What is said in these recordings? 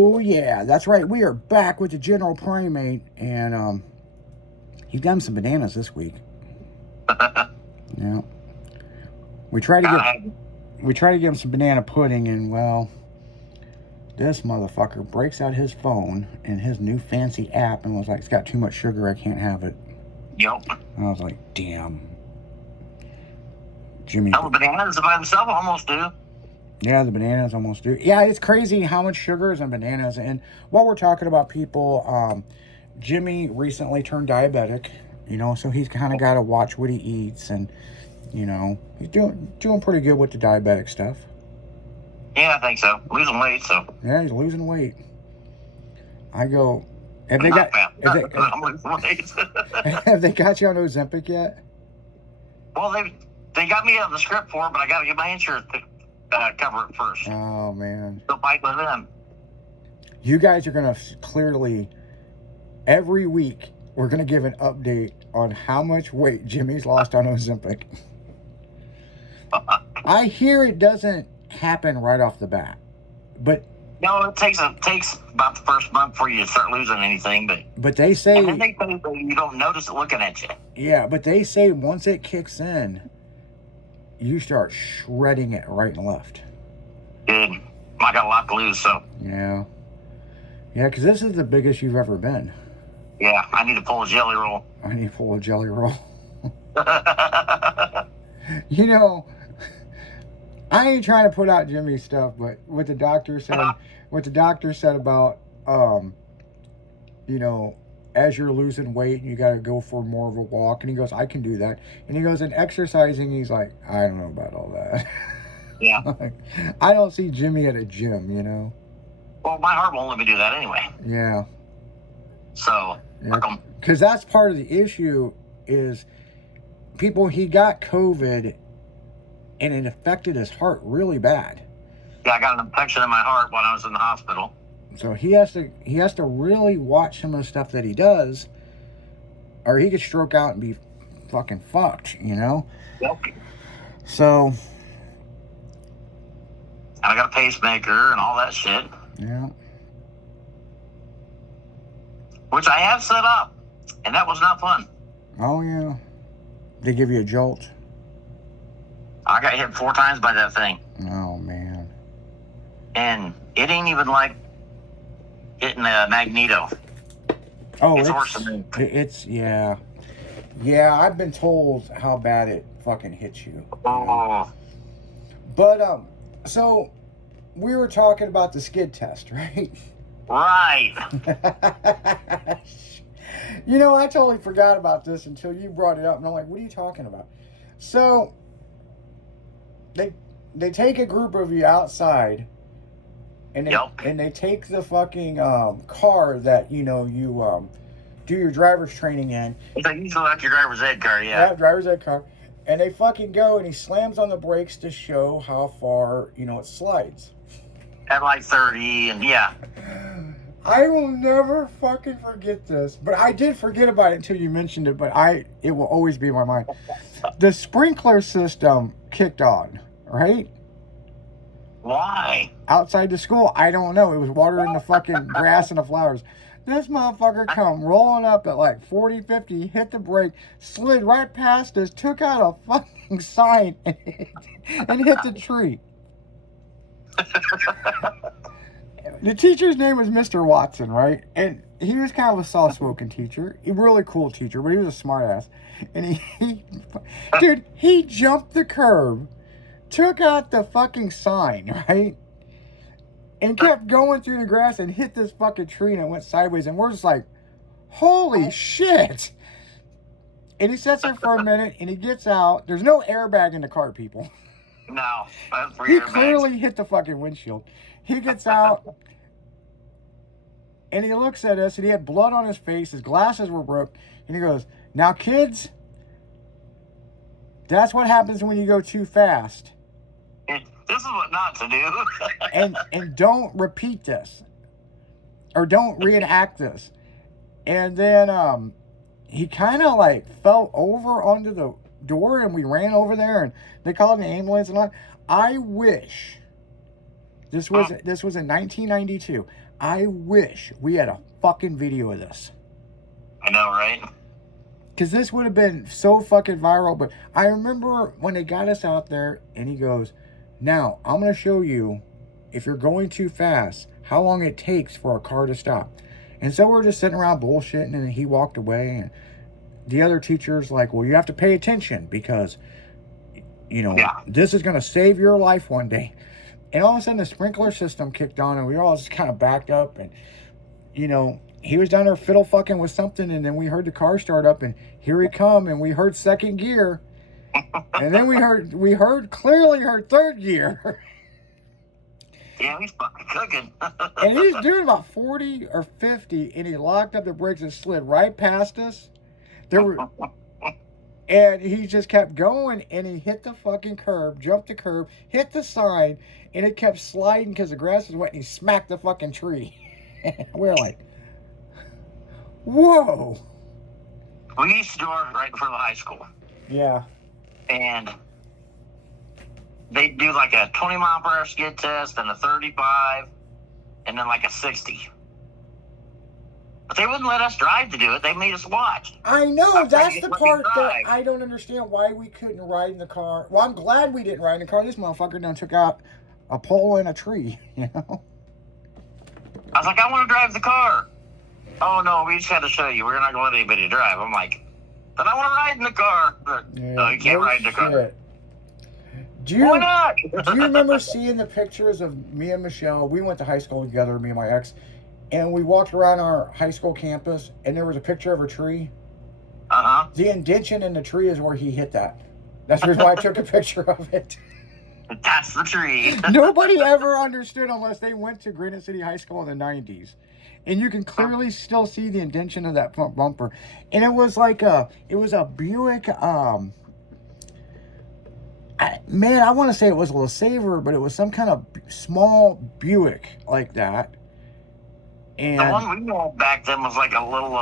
Oh yeah, that's right. We are back with the General Primate, and he's got him some bananas this week. Yeah, we try to get God, we try to give him some banana pudding, and well, this motherfucker breaks out his phone and his new fancy app and was like, "It's got too much sugar. I can't have it." yep. And I was like, "Damn, Jimmy." Double bananas by himself almost do. Yeah, the bananas almost do. Yeah, it's crazy how much sugar is in bananas. And while we're talking about people, Jimmy recently turned diabetic. So he's kind of got to watch what he eats, and he's doing pretty good with the diabetic stuff. Yeah, I think so. Losing weight, so. Yeah, he's losing weight. I go, have they Not got fat. have they, I'm losing weight. have they got you on Ozempic yet? Well, they got me on the script for it, but I got to get my insurance to cover it first. Oh man, So fight with them. you guys are gonna clearly every week we're gonna give an update on how much weight Jimmy's lost on Ozempic. I hear it doesn't happen right off the bat, but No, it takes about the first month before you start losing anything, but they say, and then they say that you don't notice it looking at you. yeah, but they say once it kicks in, you start shredding it right and left. Good. I got a lot to lose, so Yeah, because this is the biggest you've ever been. yeah, I need to pull a jelly roll. I need to pull a jelly roll. Yeah, I ain't trying to put out Jimmy's stuff, but what the doctor said about, as you're losing weight, you got to go for more of a walk. And he goes, I can do that. And he goes, and exercising, he's like, I don't know about all that. Like, I don't see Jimmy at a gym, Well, my heart won't let me do that anyway. Yeah. So, Because that's part of the issue is he got COVID and it affected his heart really bad. yeah, I got an infection in my heart when I was in the hospital. So he has to really watch some of the stuff that he does, or he could stroke out and be fucking fucked, Yep. So, And I got a pacemaker and all that shit, yeah. which I have set up, and that was not fun. Oh, yeah. They give you a jolt? I got hit 4 times by that thing, Oh, man. and it ain't even like hitting a Magneto. Oh, It's worse than me. It's, yeah. Yeah, I've been told how bad it fucking hits you. Oh, But, so, we were talking about the skid test, right? right. I totally forgot about this until you brought it up, and I'm like, what are you talking about? So, they take a group of you outside, and they take the fucking car that you do your driver's training in. So you select your driver's ed card, yeah. Yeah, driver's ed car, and they fucking go, and he slams on the brakes to show how far it slides. At like 30, and yeah. I will never fucking forget this, but I did forget about it until you mentioned it. But it will always be in my mind. The sprinkler system kicked on, right? Why? Outside the school, I don't know. It was watering the fucking grass and the flowers. This motherfucker come rolling up at like 40, 50, hit the brake, slid right past us, took out a fucking sign, and hit the tree. The teacher's name was Mr. Watson, right? And he was kind of a soft-spoken teacher. A really cool teacher, but he was a smart-ass. And he jumped the curb, took out the fucking sign, right? And kept going through the grass and hit this fucking tree, and it went sideways. And we're just like, holy shit. And he sits there for a minute, and he gets out. There's no airbag in the car, people. No. He clearly hit the fucking windshield. He gets out, and he looks at us, and he had blood on his face. His glasses were broke. And he goes, now, kids, that's what happens when you go too fast. This is what not to do. and don't repeat this. Or don't reenact this. And then he kind of like fell over onto the door, and we ran over there, and they called an ambulance and all. I wish this was in 1992. I wish we had a fucking video of this. I know, right? Because this would have been so fucking viral. But I remember when they got us out there and he goes, now, I'm going to show you, if you're going too fast, how long it takes for a car to stop. And so we're just sitting around bullshitting, and he walked away. And the other teacher's like, well, you have to pay attention because, you know, this is going to save your life one day. And all of a sudden the sprinkler system kicked on, and we all just kind of backed up. And, you know, he was down there fiddle fucking with something, and then we heard the car start up, and here he come, and we heard second gear. And then we clearly heard third gear. Yeah, he's fucking cooking. And he's doing about 40 or 50, and he locked up the brakes and slid right past us. And he just kept going, and he hit the fucking curb, jumped the curb, hit the sign, and it kept sliding because the grass was wet, and he smacked the fucking tree. We're like, whoa. We used to do ours right in front of the high school. Yeah. And they do like a 20-mile-per-hour skid test and a 35 and then like a 60. But they wouldn't let us drive to do it. They made us watch. I know. That's the part that I don't understand why we couldn't ride in the car. Well, I'm glad we didn't ride in the car. This motherfucker done took out a pole and a tree, you know? I was like, I want to drive the car. Oh, no, we just had to show you. We're not going to let anybody drive. I'm like, then I want to ride in the car. No, you can't ride in the car. Why not? Do you remember seeing the pictures of me and Michelle? We went to high school together, me and my ex, and we walked around our high school campus, and there was a picture of a tree. Uh-huh. The indention in the tree is where he hit that. That's the reason why I took a picture of it. That's the tree. Nobody ever understood unless they went to Granite City High School in the 90s. And you can clearly still see the indention of that front bumper. And it was like a Buick, I want to say it was a LeSabre, but it was some kind of small Buick like that. And the one we know back then was like a little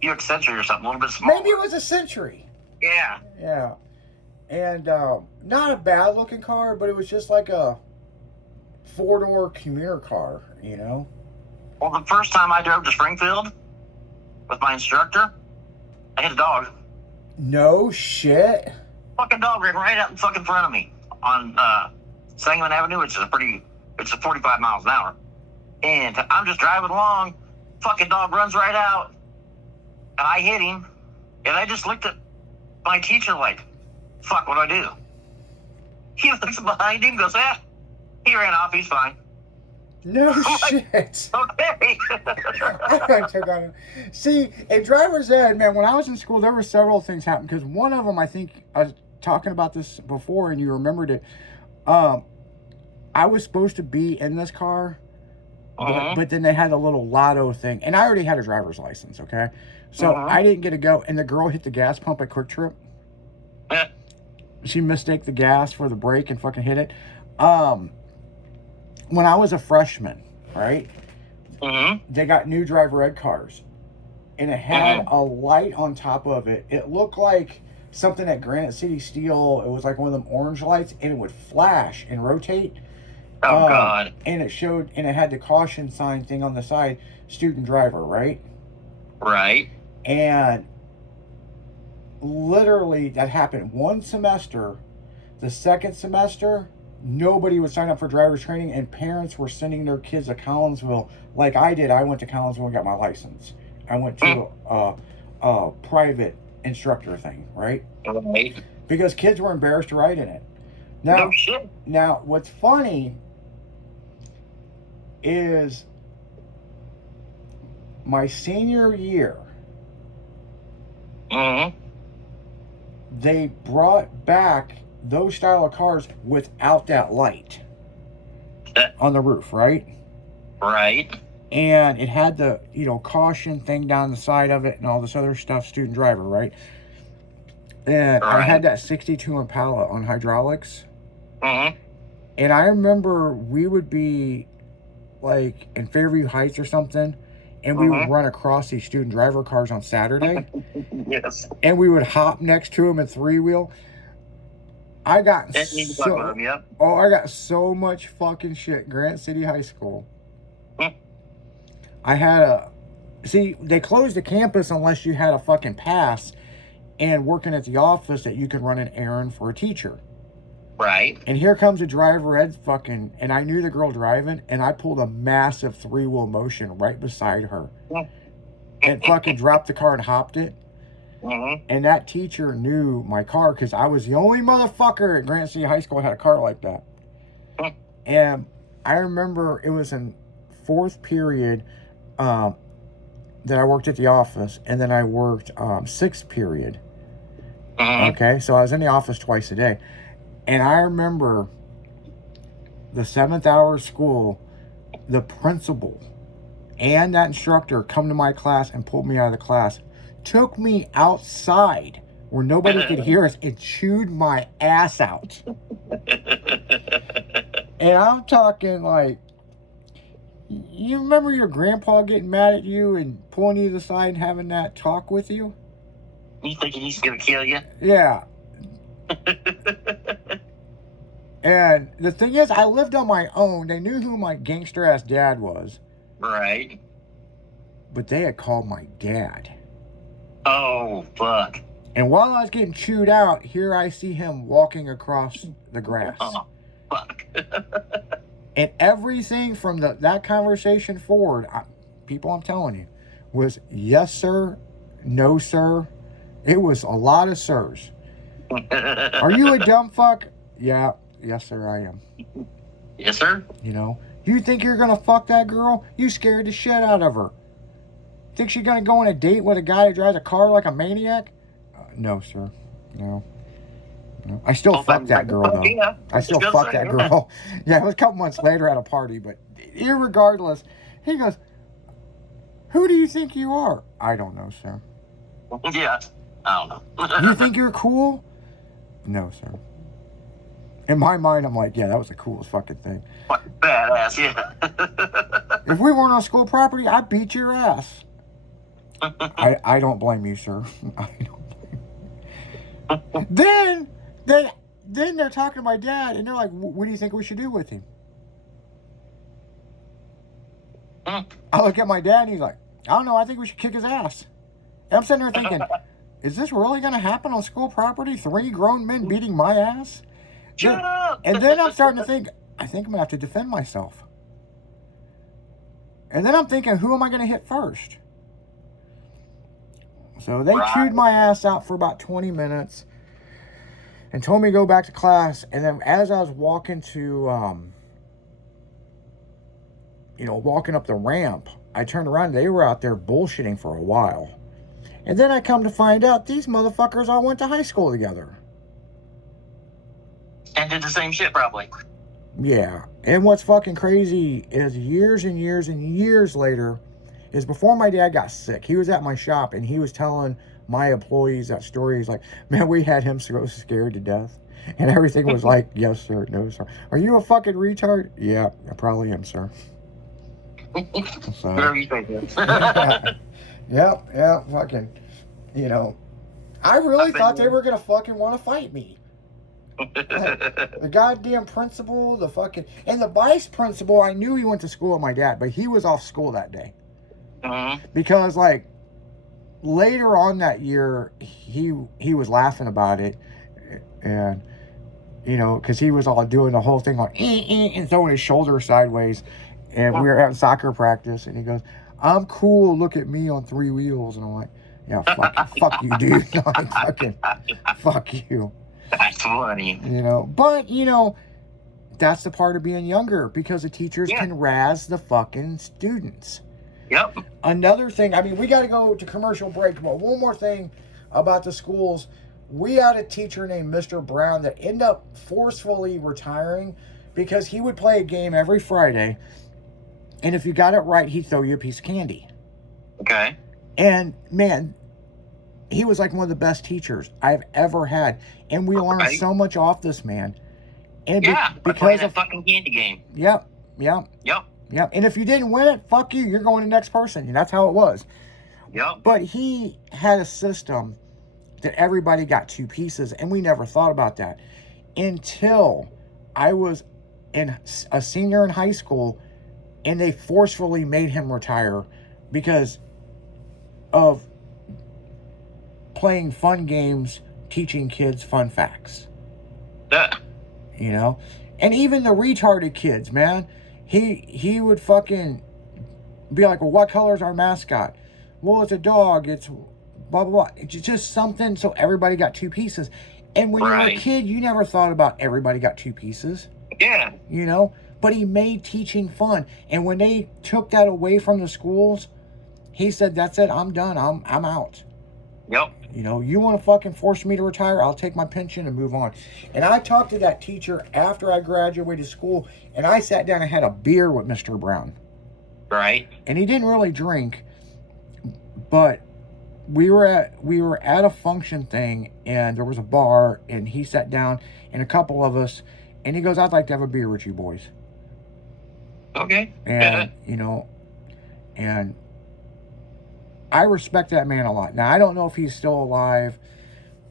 Buick Century or something, a little bit smaller. Maybe it was a Century. Yeah. Yeah. And not a bad looking car, but it was just like a 4-door commuter car, you know? Well, the first time I drove to Springfield with my instructor, I hit a dog. No shit. Fucking dog ran right out in fucking front of me on Sangamon Avenue, which is it's 45 miles an hour. And I'm just driving along, fucking dog runs right out, and I hit him, and I just looked at my teacher like, fuck, what do I do? He looks behind him, goes, he ran off, he's fine. No shit. Okay. I took on him. See, in driver's ed, man, when I was in school, there were several things happening. Because one of them, I think, I was talking about this before, and you remembered it. I was supposed to be in this car, but then they had a little lotto thing. And I already had a driver's license, okay? So I didn't get to go. And the girl hit the gas pump at Quick Trip. She mistaked the gas for the brake and fucking hit it. When I was a freshman, right? They got new driver ed cars. And it had a light on top of it. It looked like something at Granite City Steel. It was like one of them orange lights, and it would flash and rotate. Oh, God. And it showed, and it had the caution sign thing on the side, student driver, right? Right. And literally, that happened one semester. The second semester, nobody would sign up for driver's training, and parents were sending their kids to Collinsville like I did. I went to Collinsville and got my license. I went to a private instructor thing, right? Right. Because kids were embarrassed to ride in it. No shit. Now, what's funny is my senior year, they brought back those style of cars without that light on the roof, right? Right. And it had the, caution thing down the side of it and all this other stuff, student driver, right? And I had that 62 Impala on hydraulics. And I remember we would be like in Fairview Heights or something, and we would run across these student driver cars on Saturday. Yes. And we would hop next to them in three-wheel. I got so much fucking shit. Granite City High School. I had a... See, they closed the campus unless you had a fucking pass and working at the office that you could run an errand for a teacher. Right. And here comes a driver ed fucking... And I knew the girl driving, and I pulled a massive three-wheel motion right beside her. And fucking dropped the car and hopped it. Mm-hmm. And that teacher knew my car because I was the only motherfucker at Grant City High School that had a car like that. And I remember it was in fourth period that I worked at the office, and then I worked sixth period. Okay, so I was in the office twice a day. And I remember the 7th hour of school, the principal and that instructor come to my class and pulled me out of the class, took me outside where nobody could hear us, and chewed my ass out. And I'm talking like, you remember your grandpa getting mad at you and pulling you to the side and having that talk with you? You thinking he's gonna kill you? Yeah. And the thing is, I lived on my own. They knew who my gangster ass dad was. Right. But they had called my dad. Oh, fuck. And while I was getting chewed out, here I see him walking across the grass. Oh, fuck. And everything from that conversation forward, people, I'm telling you, was yes, sir, no, sir. It was a lot of sirs. Are you a dumb fuck? Yeah, yes, sir, I am. Yes, sir. You know, you think you're going to fuck that girl? You scared the shit out of her. Think she's going to go on a date with a guy who drives a car like a maniac? No, sir. No. I still fucked that girl, though. Yeah. I still fucked that girl. Yeah, it was a couple months later at a party, but irregardless, he goes, who do you think you are? I don't know, sir. Yeah, I don't know. You think you're cool? No, sir. In my mind, I'm like, yeah, that was the coolest fucking thing. Badass, yeah. If we weren't on school property, I'd beat your ass. I don't blame you, sir. I don't blame you. Then they're talking to my dad, and they're like, what do you think we should do with him? I look at my dad, and he's like, I don't know, I think we should kick his ass. And I'm sitting there thinking, is this really going to happen on school property? 3 grown men beating my ass? Shut up! And then I'm starting to think, I think I'm going to have to defend myself. And then I'm thinking, who am I going to hit first? So they chewed my ass out for about 20 minutes and told me to go back to class. And then as I was walking to, walking up the ramp, I turned around and they were out there bullshitting for a while. And then I come to find out these motherfuckers all went to high school together. And did the same shit, probably. Yeah. And what's fucking crazy is years and years and years later is before my dad got sick, he was at my shop and he was telling my employees that story. He's like, man, we had him so scared to death. And everything was like, yes, sir, no, sir. Are you a fucking retard? Yeah, I probably am, sir. So, Whatever you think. yeah, fucking, I really thought they were going to fucking want to fight me. The goddamn principal, and the vice principal, I knew he went to school with my dad, but he was off school that day. Because, later on that year, he was laughing about it, and, because he was all doing the whole thing on and throwing his shoulder sideways, and we were at soccer practice, and he goes, I'm cool, look at me on 3 wheels, and I'm like, yeah, fuck you, dude. Fuck you. That's funny. But, that's the part of being younger, because the teachers can razz the fucking students. Yep. Another thing, we got to go to commercial break, but one more thing about the schools. We had a teacher named Mr. Brown that ended up forcefully retiring because he would play a game every Friday, and if you got it right, he'd throw you a piece of candy. Okay. And, man, he was like one of the best teachers I've ever had. And we learned so much off this man. And because of fucking candy game. Yep. And if you didn't win it, fuck you. You're going to the next person. And that's how it was. Yep. But he had a system that everybody got 2 pieces. And we never thought about that until I was a senior in high school. and they forcefully made him retire because of playing fun games, teaching kids fun facts. Yeah. You know? And even the retarded kids, man. He would fucking be like, well, what color's our mascot? Well, it's a dog. It's blah, blah, blah. It's just something so everybody got two pieces. And when you were a Right. kid, you never thought about everybody got two pieces. Yeah. You know? But he made teaching fun. And when they took that away from the schools, he said, that's it. I'm done. I'm out. Yep. You know, you want to fucking force me to retire? I'll take my pension and move on. And I talked to that teacher after I graduated school, and I sat down and had a beer with Mr. Brown. Right. And he didn't really drink, but we were at a function thing, and there was a bar, and he sat down, and a couple of us, and he goes, I'd like to have a beer with you boys. Okay. And, you know, and I respect that man a lot. Now, I don't know if he's still alive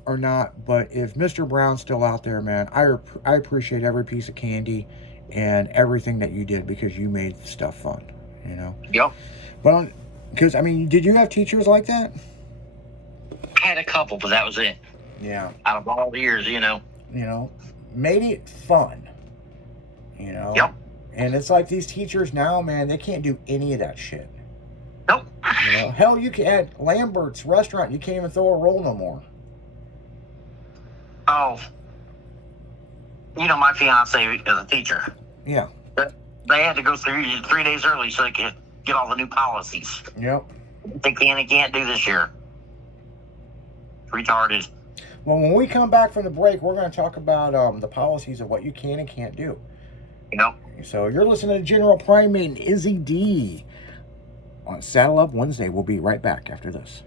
or not, but if Mr. Brown's still out there, man, I appreciate every piece of candy and everything that you did because you made stuff fun, you know? Yep. But, because, I mean, did you have teachers like that? I had a couple, but that was it. Yeah. Out of all the years, you know. You know, made it fun, you know? Yep. And it's like these teachers now, man, they can't do any of that shit. Nope. You know, hell, you can at Lambert's restaurant, you can't even throw a roll no more. Oh. You know, my fiance is a teacher. Yeah. They had to go through 3 days early so they could get all the new policies. Yep. They can and can't do this year. Retarded. Well, when we come back from the break, we're going to talk about the policies of what you can and can't do. You know. So you're listening to General Primate and Izzy D on Saddle Up Wednesday. We'll be right back after this.